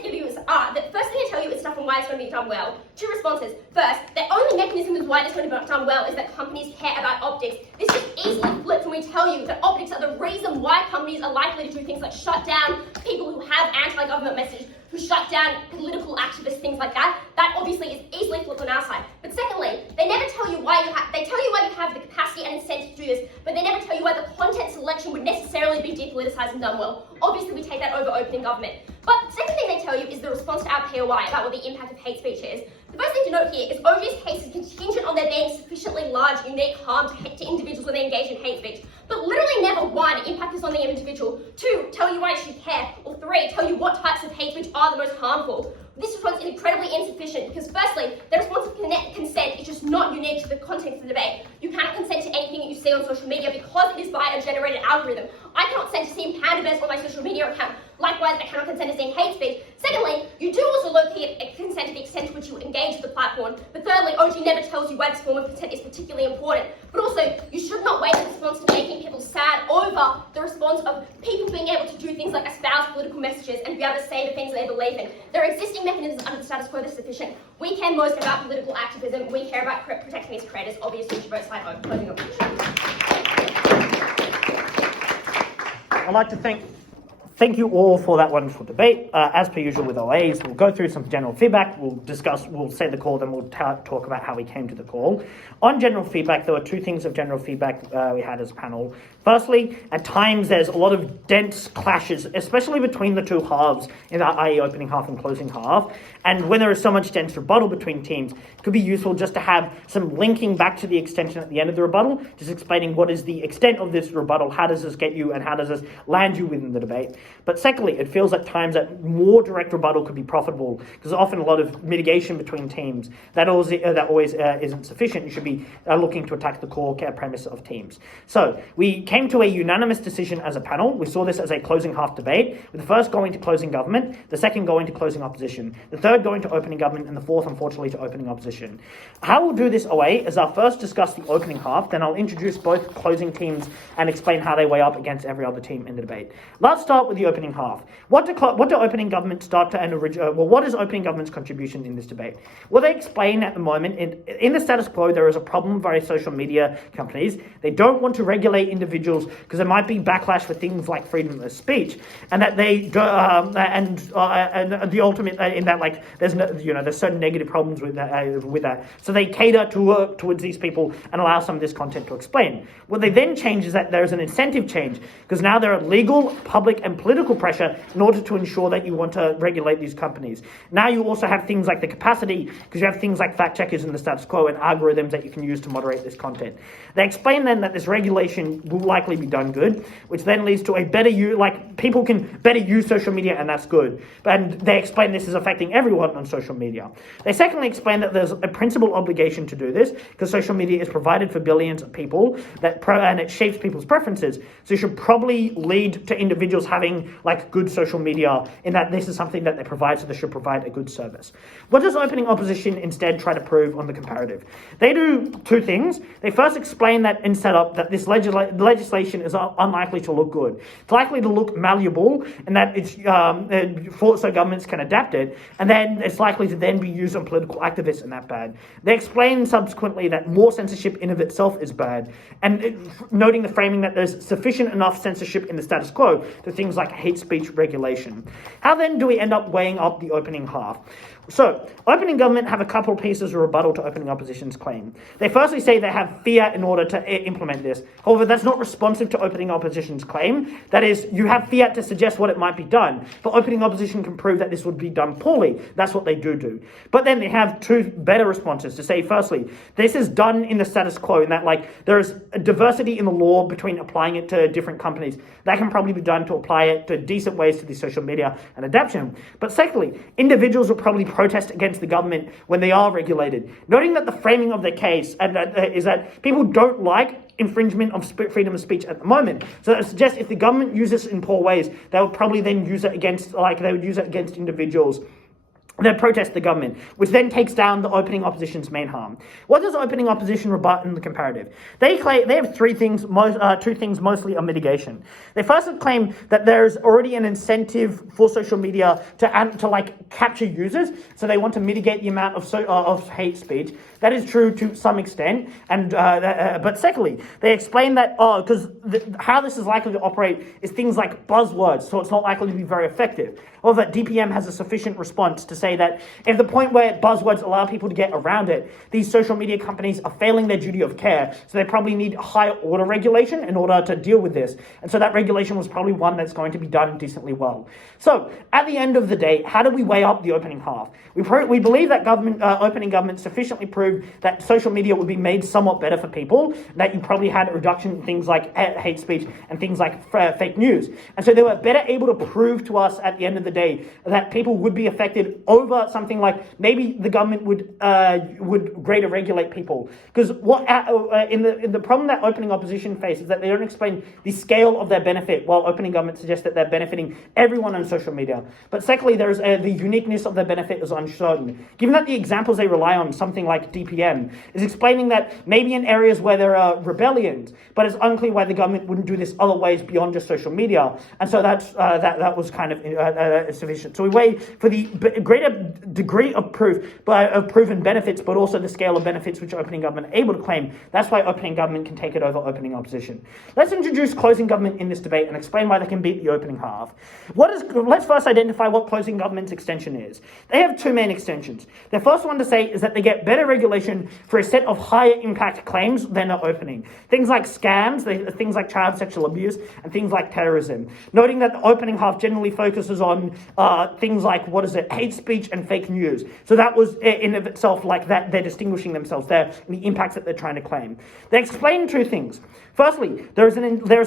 tell you is stuff on why it's going to be done well. 2 responses. First, the only mechanism is why it's going to be done well is that companies care about optics. This is easily flipped when we tell you that optics are the reason why companies are likely to do things like shut down people who have anti-government messages, who shut down political activists, things like that. That obviously is easily flipped on our side. But secondly, they never tell you why they tell you why you have the capacity and incentive to do this, but they never tell you why the content selection would necessarily be depoliticized and done well. Obviously, we take that over opening government. But the second thing they tell you is the response to our POI about what the impact of hate speech is. The first thing to note here is OG's case is contingent on there being sufficiently large, unique harm to individuals when they engage in hate speech. But literally never 1, impact is on the individual. 2, tell you why it should care. Or 3, tell you what types of hate speech are the most harmful. This response is incredibly insufficient because firstly, the response of consent is just not unique to the context of the debate. You cannot consent to anything that you see on social media because it is by a generated algorithm. I cannot consent to seeing panda bears on my social media account. Likewise, I cannot consent to seeing hate speech. Secondly, you do also locate consent to the extent to which you engage with the platform. But thirdly, OG never tells you why this form of consent is particularly important. But also, you should not weigh the response to making people sad over the response of people being able to do things like espouse political messages and be able to say the things they believe in. There are existing mechanisms under the status quo that are sufficient. We care most about political activism. We care about protecting these creators. Obviously, you should vote side over closing of I'd like to thank thank you all for that wonderful debate. As per usual with OAs, we'll go through some general feedback, we'll say the call, then we'll talk about how we came to the call. On general feedback, there were two things of general feedback we had as a panel. Firstly, at times there's a lot of dense clashes, especially between the two halves, i.e. opening half and closing half. And when there is so much dense rebuttal between teams, it could be useful just to have some linking back to the extension at the end of the rebuttal, just explaining what is the extent of this rebuttal, how does this get you, and how does this land you within the debate. But secondly, it feels at times that more direct rebuttal could be profitable, because often a lot of mitigation between teams, that always isn't sufficient. You should be looking to attack the core premise of teams. So we came to a unanimous decision as a panel. We saw this as a closing half debate, with the first going to closing government, the second going to closing opposition, the third going to opening government, and the fourth, unfortunately, to opening opposition. How we'll do this OA is I'll first discuss the opening half, then I'll introduce both closing teams and explain how they weigh up against every other team in the debate. Let's start with the opening half. What do opening government start to what is opening government's contribution in this debate? Well, they explain at the moment, in the status quo, there is a problem with various social media companies. They don't want to regulate individuals because there might be backlash for things like freedom of speech, and that they and the ultimate in that, like, there's certain negative problems with that. So they cater to work towards these people and allow some of this content to explain. What they then change is that there's an incentive change, because now there are legal, public, and political pressure in order to ensure that you want to regulate these companies. Now you also have things like the capacity, because you have things like fact checkers in the status quo and algorithms that you can use to moderate this content. They explain then that this regulation will likely be done good, which then leads to a better use, like people can better use social media, and that's good. And they explain this is affecting everyone on social media. They secondly explain that there's a principal obligation to do this, because social media is provided for billions of people and it shapes people's preferences. So it should probably lead to individuals having like good social media, in that this is something that they provide, so they should provide a good service. What does opening opposition instead try to prove on the comparative? They do two things. They first explain that in setup that this legislation is unlikely to look good. It's likely to look malleable, and that it's so governments can adapt it, and then it's likely to then be used on political activists, and that bad. They explain subsequently that more censorship in of itself is bad, and noting the framing that there's sufficient enough censorship in the status quo to things like hate speech regulation. How then do we end up weighing up the opening half? So, opening government have a couple of pieces of rebuttal to opening opposition's claim. They firstly say they have fear in order to implement this. However, that's not responsive to opening opposition's claim. That is, you have fiat to suggest what it might be done, but opening opposition can prove that this would be done poorly. That's what they do. But then they have two better responses to say, firstly, this is done in the status quo, in that, like, there is a diversity in the law between applying it to different companies. That can probably be done to apply it to decent ways to the social media and adaptation. But secondly, individuals will probably protest against the government when they are regulated. Noting that the framing of the case is that people don't like infringement of freedom of speech at the moment. So that suggests if the government uses it in poor ways, they would probably then use it against, individuals. They protest the government, which then takes down the opening opposition's main harm. What does opening opposition rebut in the comparative? They have two things mostly on mitigation. They first claim that there's already an incentive for social media to capture users, so they want to mitigate the amount of hate speech. That is true to some extent, but secondly, they explain that how this is likely to operate is things like buzzwords, so it's not likely to be very effective. Or that DPM has a sufficient response to say that at the point where buzzwords allow people to get around it, these social media companies are failing their duty of care, so they probably need higher order regulation in order to deal with this. And so that regulation was probably one that's going to be done decently well. So at the end of the day, how do we weigh up the opening half? We believe that opening government sufficiently proved that social media would be made somewhat better for people, that you probably had a reduction in things like hate speech and things like fake news. And so they were better able to prove to us at the end of the day that people would be affected over something like maybe the government would greater regulate people. Because in the problem that opening opposition faces is that they don't explain the scale of their benefit, while opening government suggests that they're benefiting everyone on social media. But secondly, there's the uniqueness of their benefit is uncertain. Given that the examples they rely on, something like DPM, is explaining that maybe in areas where there are rebellions, but it's unclear why the government wouldn't do this other ways beyond just social media. And so that was kind of sufficient. So we weigh for the greater degree of proof of proven benefits, but also the scale of benefits which opening government are able to claim. That's why opening government can take it over opening opposition. Let's introduce closing government in this debate and explain why they can beat the opening half. Let's first identify what closing government's extension is. They have two main extensions. The first one to say is that they get better regulation for a set of higher impact claims than the opening. Things like scams, things like child sexual abuse, and things like terrorism. Noting that the opening half generally focuses on things like, hate speech and fake news. So that was in of itself like that, they're distinguishing themselves there and the impacts that they're trying to claim. They explain two things. Firstly, there is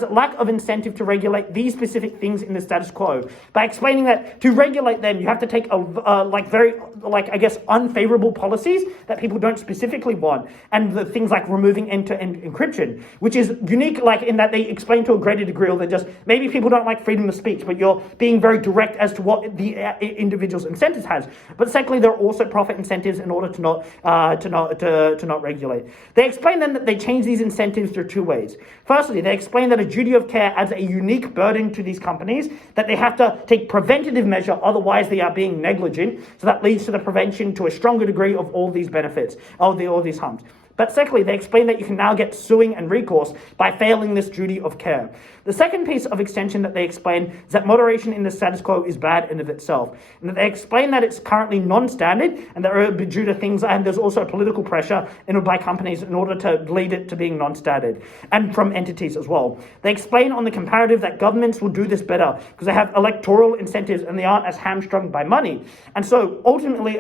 a lack of incentive to regulate these specific things in the status quo. By explaining that to regulate them, you have to take very unfavorable policies that people don't specifically want, and the things like removing end-to-end encryption, which is unique, in that they explain to a greater degree than just maybe people don't like freedom of speech, but you're being very direct as to what the individual's incentives has. But secondly, there are also profit incentives in order to not regulate. They explain then that they change these incentives through two ways. Firstly, they explain that a duty of care adds a unique burden to these companies, that they have to take preventative measure, otherwise they are being negligent, so that leads to the prevention to a stronger degree of all these benefits, all these harms. But secondly, they explain that you can now get suing and recourse by failing this duty of care. The second piece of extension that they explain is that moderation in the status quo is bad in of itself. And that they explain that it's currently non-standard and that due to things, and there's also political pressure by companies in order to lead it to being non-standard, and from entities as well. They explain on the comparative that governments will do this better because they have electoral incentives and they aren't as hamstrung by money. And so ultimately,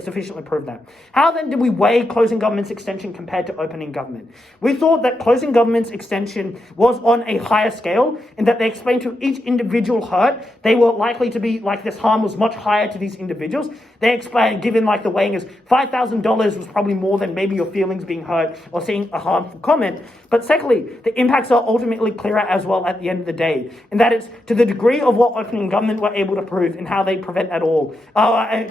sufficiently prove that. How then did we weigh closing government's extension compared to opening government? We thought that closing government's extension was on a higher scale in that they explained to each individual hurt, they were likely to be this harm was much higher to these individuals. They explained, given the weighing is $5,000 was probably more than maybe your feelings being hurt or seeing a harmful comment. But secondly, the impacts are ultimately clearer as well at the end of the day, in that it's to the degree of what opening government were able to prove and how they prevent that all,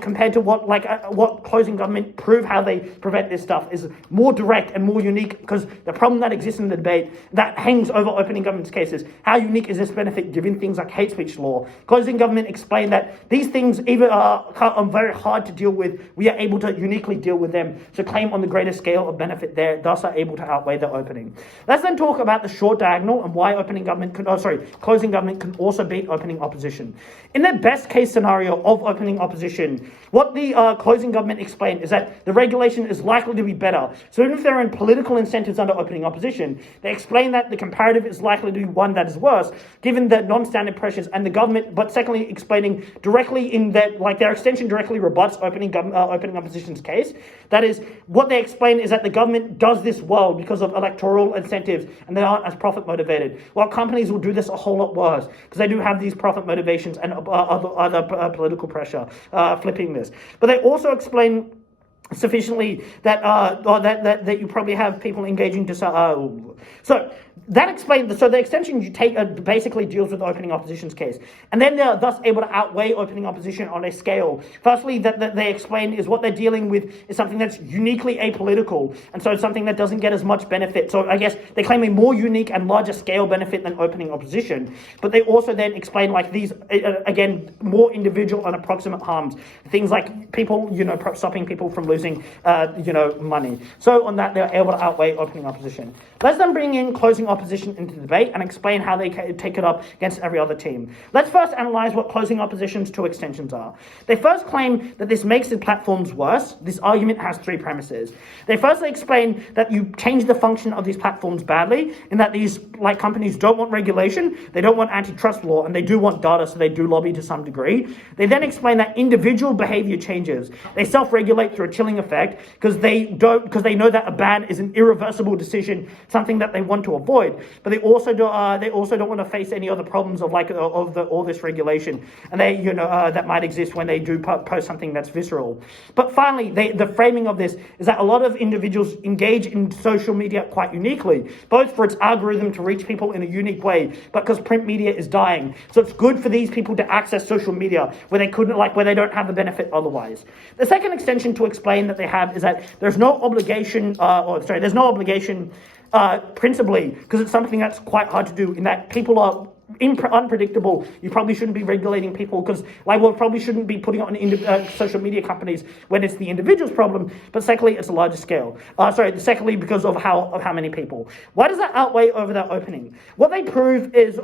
compared to what closing government prove how they prevent this stuff is more direct and more unique, because the problem that exists in the debate that hangs over opening government's cases, how unique is this benefit given things like hate speech law? Closing government explained that these things even are very hard to deal with. We are able to uniquely deal with them, so claim on the greater scale of benefit there, thus are able to outweigh the opening. Let's then talk about the short diagonal and why closing government can also beat opening opposition. In the best case scenario of opening opposition, what the closing government explained is that the regulation is likely to be better. So even if there are political incentives under opening opposition, they explain that the comparative is likely to be one that is worse, given the non-standard pressures and the government, but secondly explaining directly in that, their extension directly rebuts opening opposition's case. That is, what they explain is that the government does this well because of electoral incentives and they aren't as profit motivated, while companies will do this a whole lot worse because they do have these profit motivations and other political pressure flipping this. But they also explain sufficiently that that you probably have people engaging so that explains. So the extension you take basically deals with the opening opposition's case, and then they're thus able to outweigh opening opposition on a scale. Firstly, that they explain is what they're dealing with is something that's uniquely apolitical, and so it's something that doesn't get as much benefit. So I guess they claim a more unique and larger scale benefit than opening opposition. But they also then explain these again more individual and approximate harms, things like people stopping people from losing money. So on that they're able to outweigh opening opposition. Let's then bring in closing opposition into the debate and explain how they take it up against every other team. Let's first analyse what closing opposition's two extensions are. They first claim that this makes the platforms worse. This argument has three premises. They firstly explain that you change the function of these platforms badly, in that these companies don't want regulation, they don't want antitrust law, and they do want data, so they do lobby to some degree. They then explain that individual behaviour changes. They self-regulate through a chilling effect because they know that a ban is an irreversible decision, something that they want to avoid. But they also don't want to face any other problems of all this regulation, and they that might exist when they do post something that's visceral. But finally, the framing of this is that a lot of individuals engage in social media quite uniquely, both for its algorithm to reach people in a unique way, but because print media is dying. So it's good for these people to access social media where they couldn't, where they don't have the benefit otherwise. The second extension to explain that they have is that there's no obligation, principally, because it's something that's quite hard to do, in that people are unpredictable. You probably shouldn't be regulating people because, probably shouldn't be putting it on social media companies when it's the individual's problem. But secondly, it's a larger scale. Secondly, because of how many people. Why does that outweigh over that opening? What they prove is,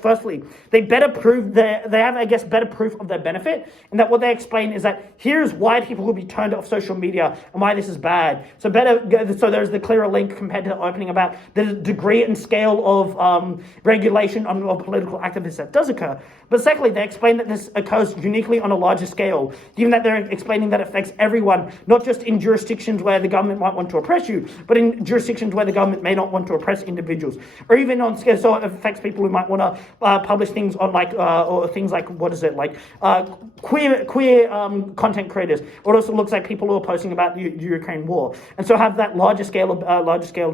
firstly, they better prove they have, better proof of their benefit, and that what they explain is that here's why people will be turned off social media and why this is bad. So there's the clearer link compared to the opening about the degree and scale of regulation on political activists that does occur. But secondly, they explain that this occurs uniquely on a larger scale, given that they're explaining that it affects everyone, not just in jurisdictions where the government might want to oppress you, but in jurisdictions where the government may not want to oppress individuals, or even on scale, so it affects people who might want to publish things on or things like queer content creators. It also looks like people who are posting about the Ukraine war, and so have that larger scale of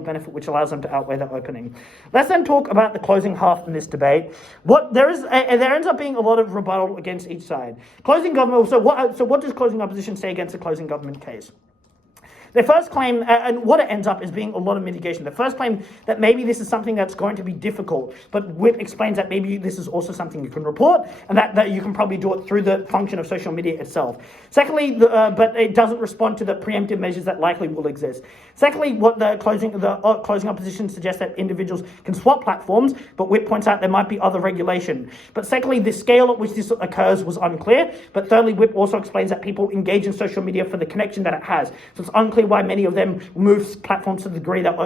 benefit, which allows them to outweigh the opening. Let's then talk about the closing half in this debate. There ends up being a lot of rebuttal against each side. Closing government. So what does closing opposition say against the closing government case? Their first claim, and what it ends up is being a lot of mitigation. The first claim that maybe this is something that's going to be difficult, but Whip explains that maybe this is also something you can report, and that you can probably do it through the function of social media itself. Secondly, but it doesn't respond to the preemptive measures that likely will exist. Secondly, what the closing opposition suggests that individuals can swap platforms, but Whip points out there might be other regulation. But secondly, the scale at which this occurs was unclear. But thirdly, Whip also explains that people engage in social media for the connection that it has. So it's unclear why many of them move platforms to the degree that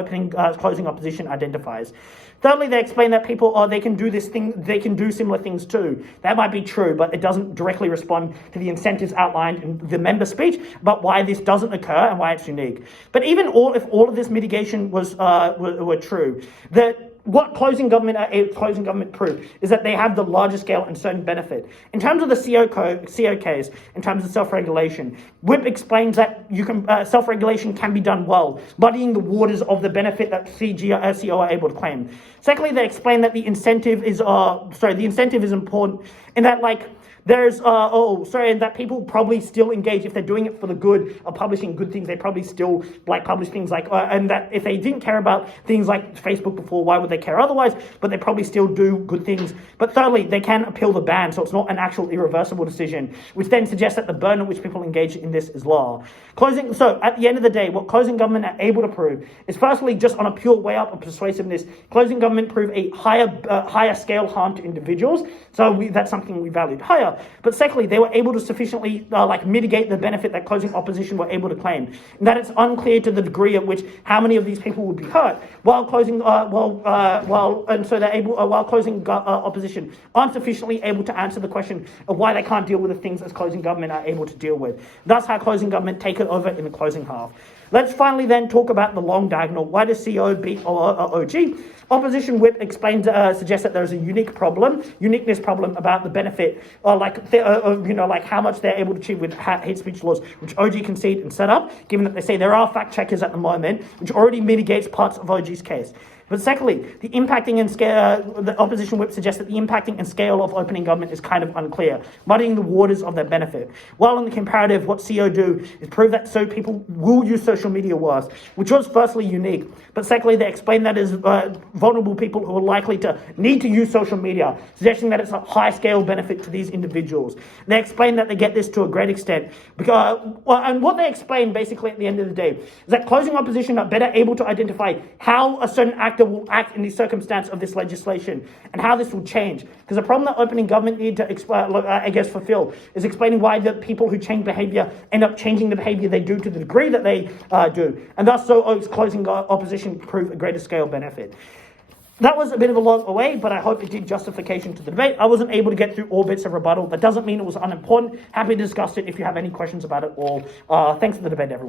closing opposition identifies. Thirdly, they explain that people, they can do this thing, they can do similar things too. That might be true, but it doesn't directly respond to the incentives outlined in the member speech about why this doesn't occur and why it's unique. But even if all of this mitigation were true, what closing government proof is that they have the larger scale and certain benefit. In terms of the CO case, in terms of self-regulation, Whip explains that self-regulation can be done well, muddying the waters of the benefit that CO are able to claim. Secondly, they explain that the incentive is important in that that people probably still engage if they're doing it for the good of publishing good things. They probably still publish things and that if they didn't care about things like Facebook before, why would they care otherwise? But they probably still do good things. But thirdly, they can appeal the ban, so it's not an actual irreversible decision, which then suggests that the burden at which people engage in this is law. So at the end of the day, what closing government are able to prove is firstly, just on a pure way up of persuasiveness, closing government prove a higher scale harm to individuals. So that's something we valued higher. But secondly, they were able to sufficiently mitigate the benefit that closing opposition were able to claim. And that it's unclear to the degree at which how many of these people would be hurt while closing opposition aren't sufficiently able to answer the question of why they can't deal with the things as closing government are able to deal with. That's how closing government take it over in the closing half. Let's finally then talk about the long diagonal. Why does CO beat OG? Opposition Whip suggests that there's a uniqueness problem about the benefit, how much they're able to achieve with hate speech laws, which OG concede and set up, given that they say there are fact checkers at the moment, which already mitigates parts of OG's case. But secondly, the impacting and scale, the opposition Whip suggests that the impacting and scale of opening government is kind of unclear, muddying the waters of their benefit. While in the comparative, what CO do is prove that so people will use social media worse, which was firstly unique. But secondly, they explain that as vulnerable people who are likely to need to use social media, suggesting that it's a high-scale benefit to these individuals. They explain that they get this to a great extent. And what they explain basically at the end of the day is that closing opposition are better able to identify how a certain actor will act in the circumstance of this legislation and how this will change. Because the problem that opening government need to fulfill is explaining why the people who change behaviour end up changing the behaviour they do to the degree that they do. And thus, closing opposition prove a greater scale benefit. That was a bit of a long way, but I hope it did justification to the debate. I wasn't able to get through all bits of rebuttal. That doesn't mean it was unimportant. Happy to discuss it if you have any questions about it all. Thanks for the debate, everyone.